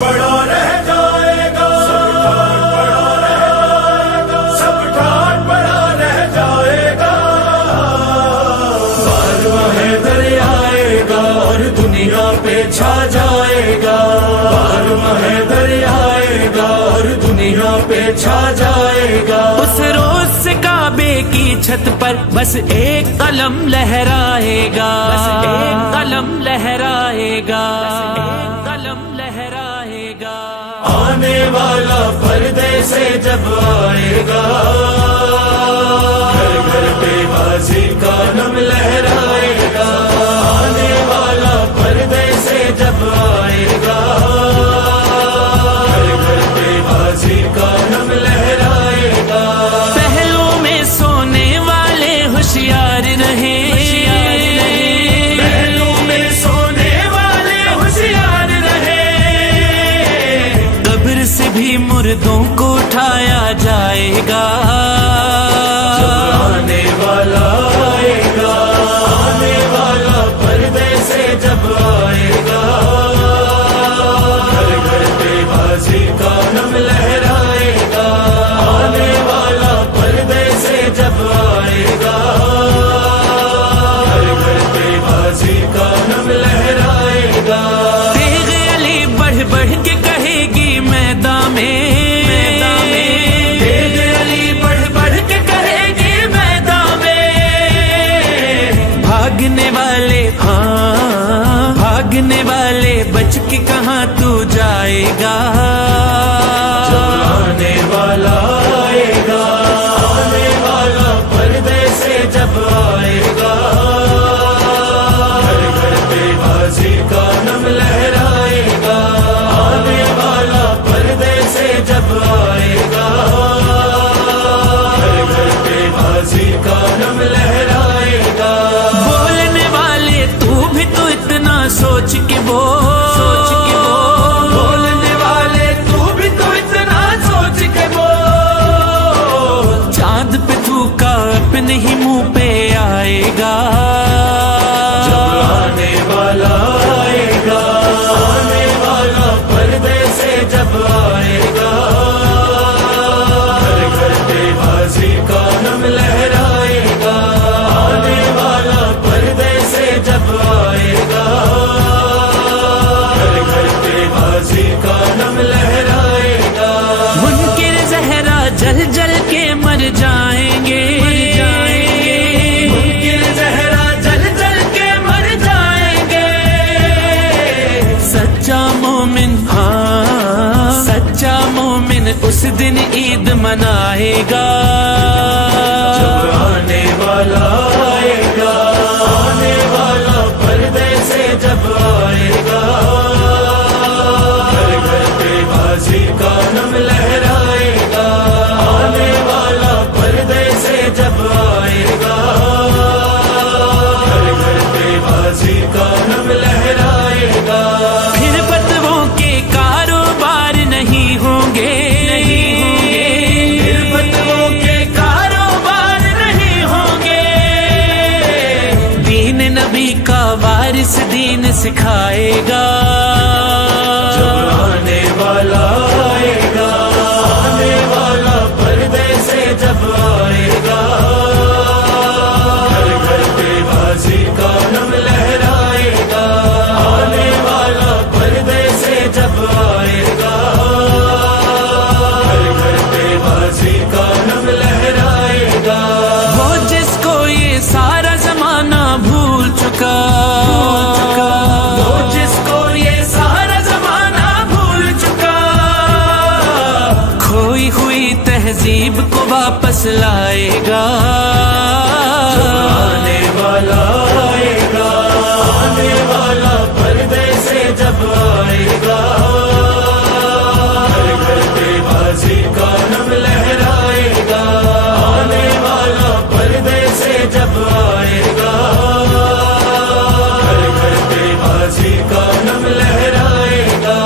بڑا رہ جائے گا، سب ٹھان بڑا رہ جائے گا، بارواں حیدر آئے گا اور دنیا پہ چھا جائے گا، بارواں حیدر آئے گا اور دنیا پہ چھا جائے گا۔ اس روز سے کعبے کی چھت پر بس ایک قلم لہرائے گا، بس ایک قلم لہرائے گا، ایک قلم لہرائے گا۔ آنے والا پردے سے جب آئے گا، گھر گھر پہ بازی کا نم لہرائے گا، آنے والا پردے سے جب آئے گا، گھر گھر پہ بازی کا نم لہرائے گا۔ پہلو میں سونے والے ہوشیار رہے، پہلو میں سونے والے ہوشیار رہے، قبر سے بھی مردوں کو اٹھایا جائے گا، آنے والا آئے گا، آنے والا پردے سے جب آئے گا، گھر گھر پہ بازی کا نم لہرائے گا، آنے والا پردے سے جب آئے گا، گھر گھر پہ بازی کا نم لہرائے گا۔ تیغ علی بڑھ بڑھ کے کہے گی میدان میں، تیغ علی بڑھ بڑھ کے کہے گی میدان میں، بھاگنے والے ہاں بھاگنے والے بچ کے کہاں تو جائے گا، آنے والا آئے گا، آنے والا پردے سے جب آئے گا، گھر گھر پہ بازی کا نم لہرائے گا، آنے والا پردے سے جب آئے گا، گھر گھر پہ بازی کا نم لہرائے گا۔ بولنے والے تو بھی تو اتنا سوچ کے بول، بولنے والے تو بھی تو اتنا سوچ کے بول، چاند پہ تھوکا اپنے ہی منہ پہ آئے گا، آنے والا آئے گا، آنے والا پردے سے جب آئے گا، گھر گھر پہ بازی کا نم لہرائے گا، آنے والا پردے سے جب آئے گا، گھر گھر پہ بازی کا نم لہرائے گا۔ منکر زہرا جل جل کے مر جائیں گے، منکر زہرا جل جل کے مر جائیں گے، سچا مومن ہاں سچا مومن اس دن عید منائے گا، جب آنے والا آئے گا، آنے والا پردے سے جب آئے گا، گھر گھر پہ بازی کا نم لہرائے گا، آنے والا پردے سے جب آئے گا، گھر گھر پہ بازی کا نم لہرائے گا۔ پھر فتووں کے کاروبار نہیں ہوں گے، پھر فتووں کے کاروبار نہیں ہوں گے، دین نبی کا وارث دین سکھائے گا، جب آنے والا آئے گا، آنے والا پردے سے جب آئے گا، گھر گھر پہ بازی کا نم لہرائے گا، آنے والا پردے سے جب آئے گا، گھر گھر پہ بازی کا نم لہرائے گا۔ وہ جس کو یہ سارا زمانہ بھول چکا، وہ جس کو یہ سارا زمانہ بھول چکا، کھوئی ہوئی تہذیب کو واپس لائے گا، آنے والا آئے گا، آنے والا پردے سے جب آئے گا، گھر گھر پہ بازی کا نم لہرائے گا، آنے والا پردے سے جب آئے گا، گھر گھر پہ بازی کا نم لہرائے گا۔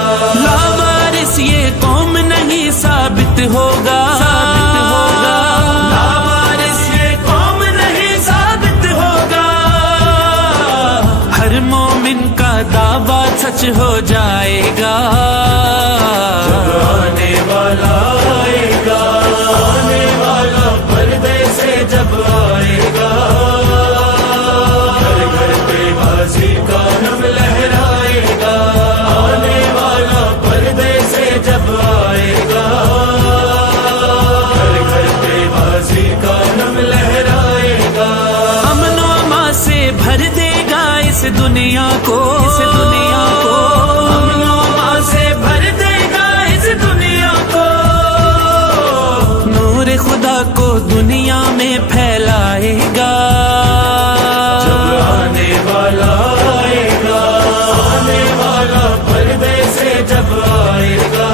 لاوارث یہ قوم نہیں ثابت ہوگا، لاوارث یہ قوم نہیں ثابت ہوگا، ہر مومن کا دعویٰ سچ کچھ ہو جائے گا. جب آنے والا آئے گا، آنے والا پردے سے جب آئے گا، گھر گھر پہ بازی کا نم لہرائے گا. آنے والا پردے سے جب آئے گا، گھر گھر پہ بازی کا نم لہرائے گا. امن و اما سے بھر دے گا اس دنیا کو، اس دنیا کو. امن و اما سے بھر دے گا اس دنیا کو. نور خدا کو دنیا میں پھیلائے گا. جب آنے والا آئے گا، آنے والا پردے سے جب آئے گا،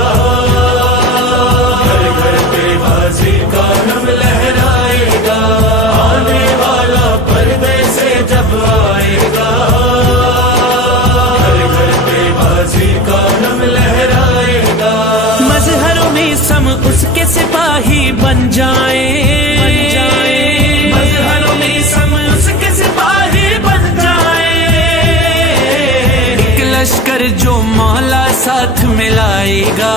گھر گھر پہ بازی کا نم لہرائے گا. آنے والا پردے سے جب آئے گا، گھر گھر پہ بازی کا نم لہرائے گا. مظہروں میں سم اس کے سپاہی بن جائیں. مظہروں میں سم اس کے سپاہی بن جائیں. ایک لشکر جو مولا ساتھ ملائے گا.